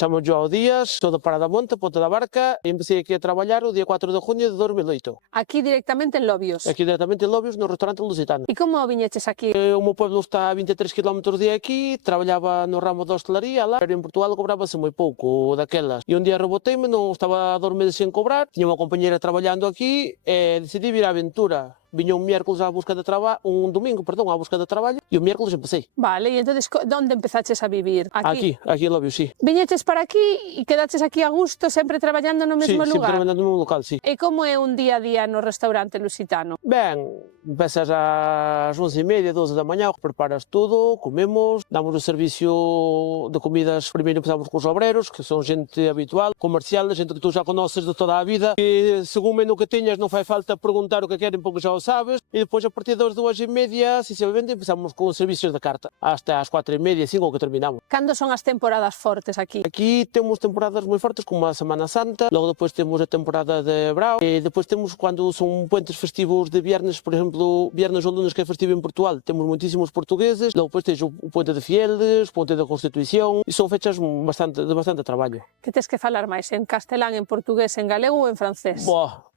Chamo Joao Díaz, sou da Parada Monte, Ponte da Barca, e empecé aquí a traballar o día 4 de junio de 2008. Aquí directamente en Lobios. Aquí directamente en Lobios, no restaurante Lusitano. E como viñeches aquí? O meu pueblo está a 23 km de aquí, traballaba no ramo da hostelaría lá, pero en Portugal cobrábase moi pouco daquelas. E un día reboteime, non estaba a 2 meses sen cobrar, tiña unha compañera traballando aquí e decidí vir á aventura. Viña un miércoles á busca de traballo, un domingo, perdón, á busca de traballo, e o miércoles empecé. Vale, e entonces, onde empezaches a vivir? Aquí en Lobios, sí. Viñeches para aquí e quedaches aquí a gusto, sempre traballando no mesmo Sí, sempre lugar? traballando no mesmo local, sí. E como é un día a día no restaurante Lusitano? Ben, empezas ás 11:30, 12 da mañá, preparas tudo, comemos, damos o servicio de comidas, primeiro empezamos cos obreros, que son xente habitual, comercial, xente que tú xa conoces de toda a vida, que según o menú que teñas non fai falta preguntar o que queren porque xa o sabes, e depois a partir das 2:30, se vende, empezamos con servicios de carta, hasta as 4:30, 5 que terminamos. Cando son as temporadas fortes aquí? Aquí temos temporadas moi fortes como a Semana Santa, logo depois temos a temporada de Brao, e depois temos cando son puentes festivos de viernes, por exemplo, viernes ou lunes que é festivo en Portugal, temos moitísimos portugueses, logo depois tens o puente de Fieles, o puente da Constitución, e son fechas de bastante traballo. Que tes que falar máis, en castelán, en portugués, en galego ou en francés?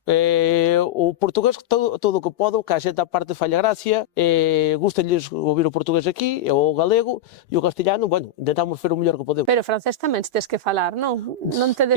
O portugués todo o que podo, que a xente a parte falla gracia, gustalles ouvir o portugués aquí, e o galego, e o castellano, bueno, intentamos fer o mellor que podemos. Pero francés tamén tes que falar, non? Non te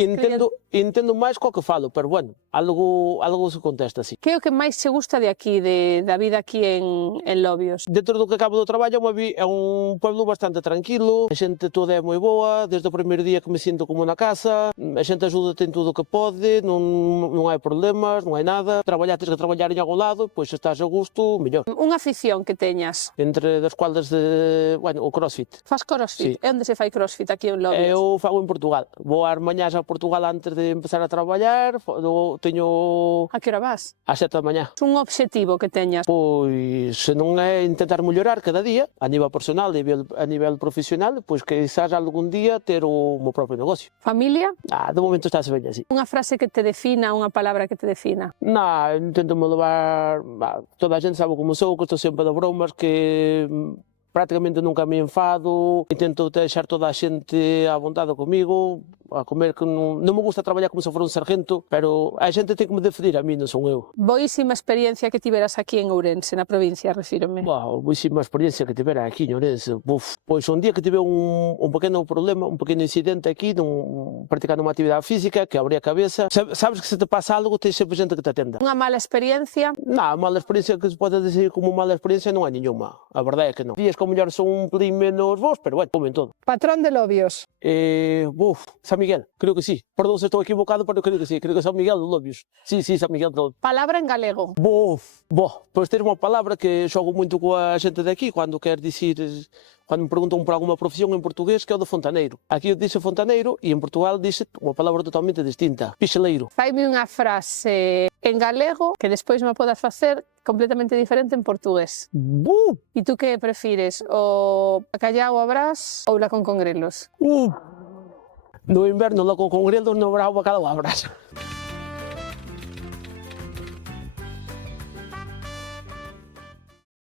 Entendo máis co que falo, pero bueno, algo se contesta así. Que é o que máis se gusta de aquí, da vida aquí en Lobios? Dentro do que acabo do traballo, é un pueblo bastante tranquilo, a xente toda é moi boa, desde o primeiro día que me sinto como na casa, a xente axúdate en todo o que pode, non hai problemas, non hai nada, traballar tens que traballar en algún lado, pois se estás a gusto, mellor. Unha afición que teñas? Entre das cuales o crossfit. Faz crossfit? Sí. E onde se fai crossfit aquí en Lobios? Eu fago en Portugal. Vou ás mañás a Portugal antes de empezar a traballar, teño... A que hora vas? Ás 7 da mañá. Un obxectivo que teñas? Pois, se non é intentar mellorar cada día, a nivel personal e a nivel profesional, pois que quizás algún día ter o meu propio negocio. Familia? De momento está ben así. Unha frase que te defina, unha palabra que te defina? Intento-me levar... Toda a xente sabe como sou, que estou sempre de bromas, que prácticamente nunca me enfado, intento deixar toda a xente á vontade comigo, a comer, que non me gusta traballar como se fora un sargento, pero a xente ten que me definir a mí, non son eu. Boísima experiencia que tiveras aquí en Ourense, na provincia, refírome. Boísima experiencia que tivera aquí en Ourense. Pois un día que tive un pequeno problema, un pequeno incidente aquí, practicando unha actividade física, que abrí a cabeza. Sabes que se te pasa algo, tens sempre xente que te atenda. Unha mala experiencia? Mala experiencia que se pode decir como mala experiencia non hai ninguna. A verdade é que non. Días que ao mellor son un pelín menos vos, pero bueno, como en todo. Patrón de Lobios? San Miguel, creo que sí. Perdón se estou equivocado, pero creo que sí. Creo que San Miguel de Lobios. Sí, San Miguel de Lobios. Palabra en galego? Pois ter unha palabra que xogo moito coa xente de aquí, cando quer dicir... Cando me preguntan por alguma profesión en portugués, que é o de fontaneiro. Aquí dice fontaneiro e en Portugal dice unha palabra totalmente distinta, pixeleiro. Faime unha frase en galego que despois me podas facer completamente diferente en portugués. E tú que prefires, o bacallau a brás ou la con congrelos? No inverno la con congrelos, no brao bacalao a brás.